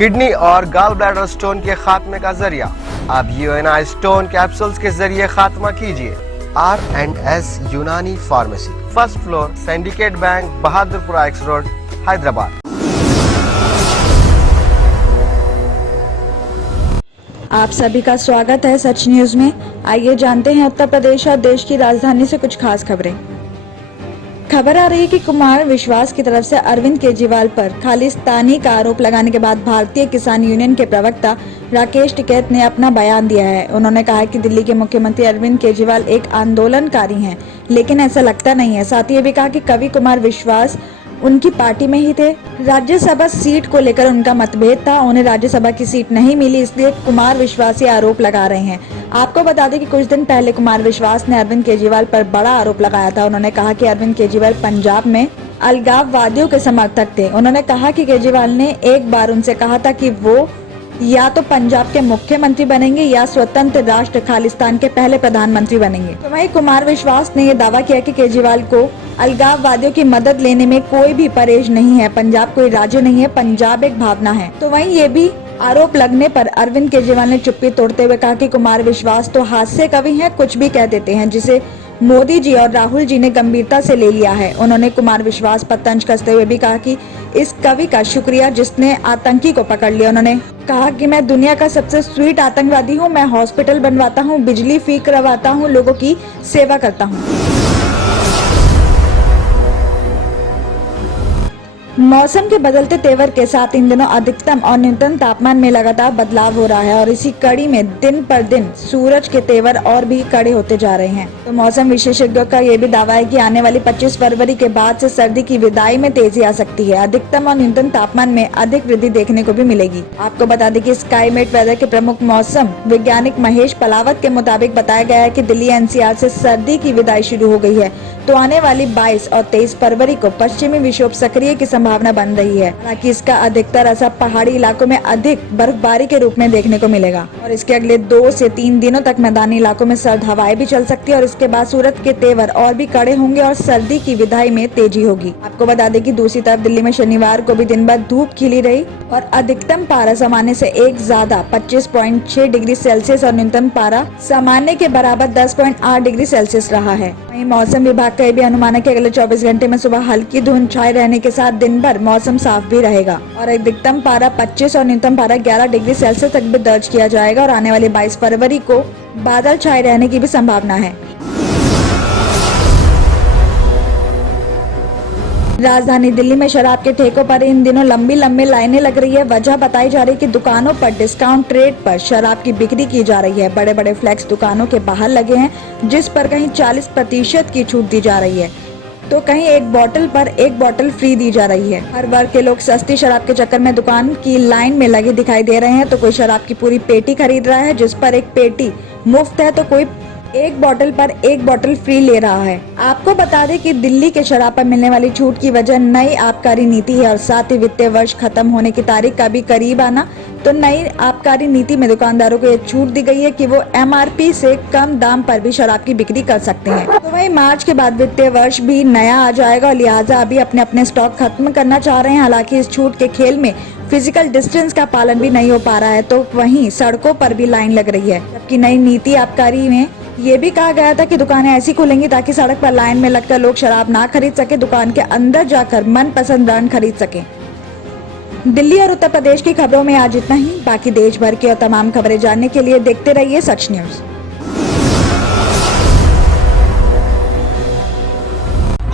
Kidney और gall bladder stone के खात्मे का जरिया। अब यूएनआई स्टोन कैप्सूल्स के जरिए खात्मा कीजिए। R&S यूनानी pharmacy, first floor, syndicate bank, Bahadurpura X road, Hyderabad. आप सभी का स्वागत है सच न्यूज में। आइए जानते हैं उत्तर प्रदेश और देश की राजधानी से कुछ खास खबरें। खबर आ रही है कि कुमार विश्वास की तरफ से अरविंद केजरीवाल पर खालिस्तानी का आरोप लगाने के बाद भारतीय किसान यूनियन के प्रवक्ता राकेश टिकैत ने अपना बयान दिया है। उन्होंने कहा कि दिल्ली के मुख्यमंत्री अरविंद केजरीवाल एक आंदोलनकारी हैं, लेकिन ऐसा लगता नहीं है। साथ ही ये भी कहा कि कवि कुमार विश्वास उनकी पार्टी में ही थे। राज्यसभा सीट को लेकर उनका मतभेद था, उन्हें राज्यसभा की सीट नहीं मिली, इसलिए कुमार विश्वास ये आरोप लगा रहे हैं। आपको बता दें कि कुछ दिन पहले कुमार विश्वास ने अरविंद केजरीवाल पर बड़ा आरोप लगाया था। उन्होंने कहा कि अरविंद केजरीवाल पंजाब में अलगाववादियों के समर्थक थे। उन्होंने कहा कि केजरीवाल ने एक बार उनसे कहा था कि वो या तो पंजाब के मुख्यमंत्री बनेंगे या स्वतंत्र राष्ट्र खालिस्तान के पहले प्रधानमंत्री बनेंगे। तो वहीं कुमार विश्वास ने यह दावा किया कि केजरीवाल को अलगाववादियों की मदद लेने में कोई भी परहेज नहीं है। पंजाब कोई राज्य नहीं है, पंजाब एक भावना है। तो वहीं ये भी आरोप लगने पर अरविंद केजरीवाल ने चुप्पी तोड़ते हुए कहा कि कुमार विश्वास तो हास्य कवि हैं, कुछ भी कह देते हैं, जिसे मोदी जी और राहुल जी ने गंभीरता से ले लिया है। उन्होंने कुमार विश्वास पर तंज कसते हुए भी कहा कि इस कवि का शुक्रिया जिसने आतंकी को पकड़ लिया। उन्होंने कहा कि मैं दुनिया का सबसे स्वीट आतंकवादी हूँ, मैं हॉस्पिटल बनवाता हूँ, बिजली फ्री करवाता हूँ, लोगों की सेवा करता हूँ। मौसम के बदलते तेवर के साथ इन दिनों अधिकतम और न्यूनतम तापमान में लगातार बदलाव हो रहा है और इसी कड़ी में दिन पर दिन सूरज के तेवर और भी कड़े होते जा रहे हैं। तो मौसम विशेषज्ञों का ये भी दावा है कि आने वाली 25 फरवरी के बाद से सर्दी की विदाई में तेजी आ सकती है। अधिकतम और न्यूनतम तापमान में अधिक वृद्धि देखने को भी मिलेगी। आपको बता दें कि स्काईमेट वेदर के प्रमुख मौसम वैज्ञानिक महेश पलावत के मुताबिक बताया गया है कि दिल्ली एनसीआर से सर्दी की विदाई शुरू हो गई है। तो आने वाली 22 और 23 फरवरी को पश्चिमी विक्षोभ सक्रिय की संभावना बन रही है। हालांकि इसका अधिकतर असर पहाड़ी इलाकों में अधिक बर्फबारी के रूप में देखने को मिलेगा और इसके अगले 2 से 3 दिनों तक मैदानी इलाकों में सर्द हवाएं भी चल सकती है और इसके बाद सूरज के तेवर और भी कड़े होंगे और सर्दी की विदाई में तेजी होगी। आपको बता दें कि दूसरी तरफ दिल्ली में शनिवार को भी दिन भर धूप खिली रही और अधिकतम पारा सामान्य से एक ज्यादा 25.6 डिग्री सेल्सियस और न्यूनतम पारा सामान्य के बराबर 10.8 डिग्री सेल्सियस रहा है। वहीं मौसम विभाग का भी अनुमान है कि अगले 24 घंटे में सुबह हल्की धुंध छाए रहने के साथ दिन भर मौसम साफ भी रहेगा और अधिकतम पारा 25 और न्यूनतम पारा 11 डिग्री सेल्सियस तक भी दर्ज किया जाएगा और आने वाली 22 फरवरी को बादल छाए रहने की भी संभावना है। राजधानी दिल्ली में शराब के ठेकों पर इन दिनों लंबी लाइनें लग रही है। वजह बताई जा रही है कि दुकानों पर डिस्काउंट रेट पर शराब की बिक्री की जा रही है। बड़े बड़े फ्लैक्स दुकानों के बाहर लगे हैं जिस पर कहीं 40% की छूट दी जा रही है तो कहीं एक बोतल पर एक बोतल फ्री दी जा रही है। हर वर्ग के लोग सस्ती शराब के चक्कर में दुकान की लाइन में लगे दिखाई दे रहे हैं। तो कोई शराब की पूरी पेटी खरीद रहा है जिस पर एक पेटी मुफ्त है तो कोई एक बोतल पर एक बोतल फ्री ले रहा है। आपको बता दें कि दिल्ली के शराब पर मिलने वाली छूट की वजह नई आबकारी नीति है और साथ ही वित्तीय वर्ष खत्म होने की तारीख का भी करीब आना। तो नई आबकारी नीति में दुकानदारों को ये छूट दी गई है कि वो MRP से कम दाम पर भी शराब की बिक्री कर सकते हैं। तो वहीं मार्च के बाद वित्तीय वर्ष भी नया आ जाएगा और लिहाजा अभी अपने स्टॉक खत्म करना चाह रहे हैं। हालांकि इस छूट के खेल में फिजिकल डिस्टेंस का पालन भी नहीं हो पा रहा है तो वहीं सड़कों पर भी लाइन लग रही है। जबकि नई नीति आबकारी में ये भी कहा गया था कि दुकानें ऐसी खुलेंगी ताकि सड़क पर लाइन में लगकर लोग शराब ना खरीद सके, दुकान के अंदर जाकर मनपसंद ब्रांड खरीद सके। दिल्ली और उत्तर प्रदेश की खबरों में आज इतना ही। बाकी देश भर की और तमाम खबरें जानने के लिए देखते रहिए सच न्यूज।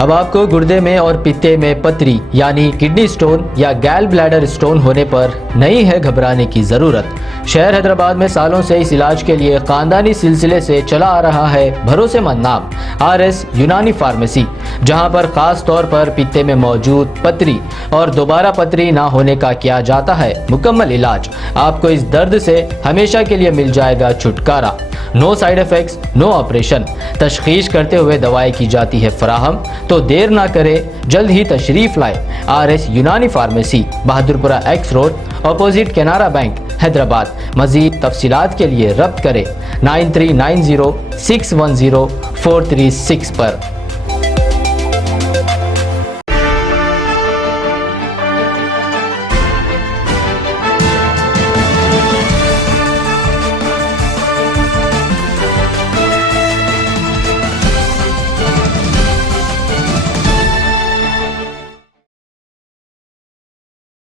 अब आपको गुर्दे में और पित्ते में पथरी यानी किडनी स्टोन या गैल ब्लैडर स्टोन होने पर नहीं है घबराने की जरूरत। शहर हैदराबाद में सालों से इस इलाज के लिए खानदानी सिलसिले से चला आ रहा है भरोसेमंद नाम RS यूनानी फार्मेसी, जहां पर खास तौर पर पित्ते में मौजूद पथरी और दोबारा पथरी ना होने का किया जाता है मुकम्मल इलाज। आपको इस दर्द से हमेशा के लिए मिल जाएगा छुटकारा। No side effects, no operation. तशखीस करते हुए दवाएं की जाती है फराहम। तो देर ना करें, जल्द ही तशरीफ लाए RS यूनानी pharmacy, Bahadurpura X road, opposite Canara bank, Hyderabad. मजीद तफसीलात के लिए रब्त करें 9390610436 पर।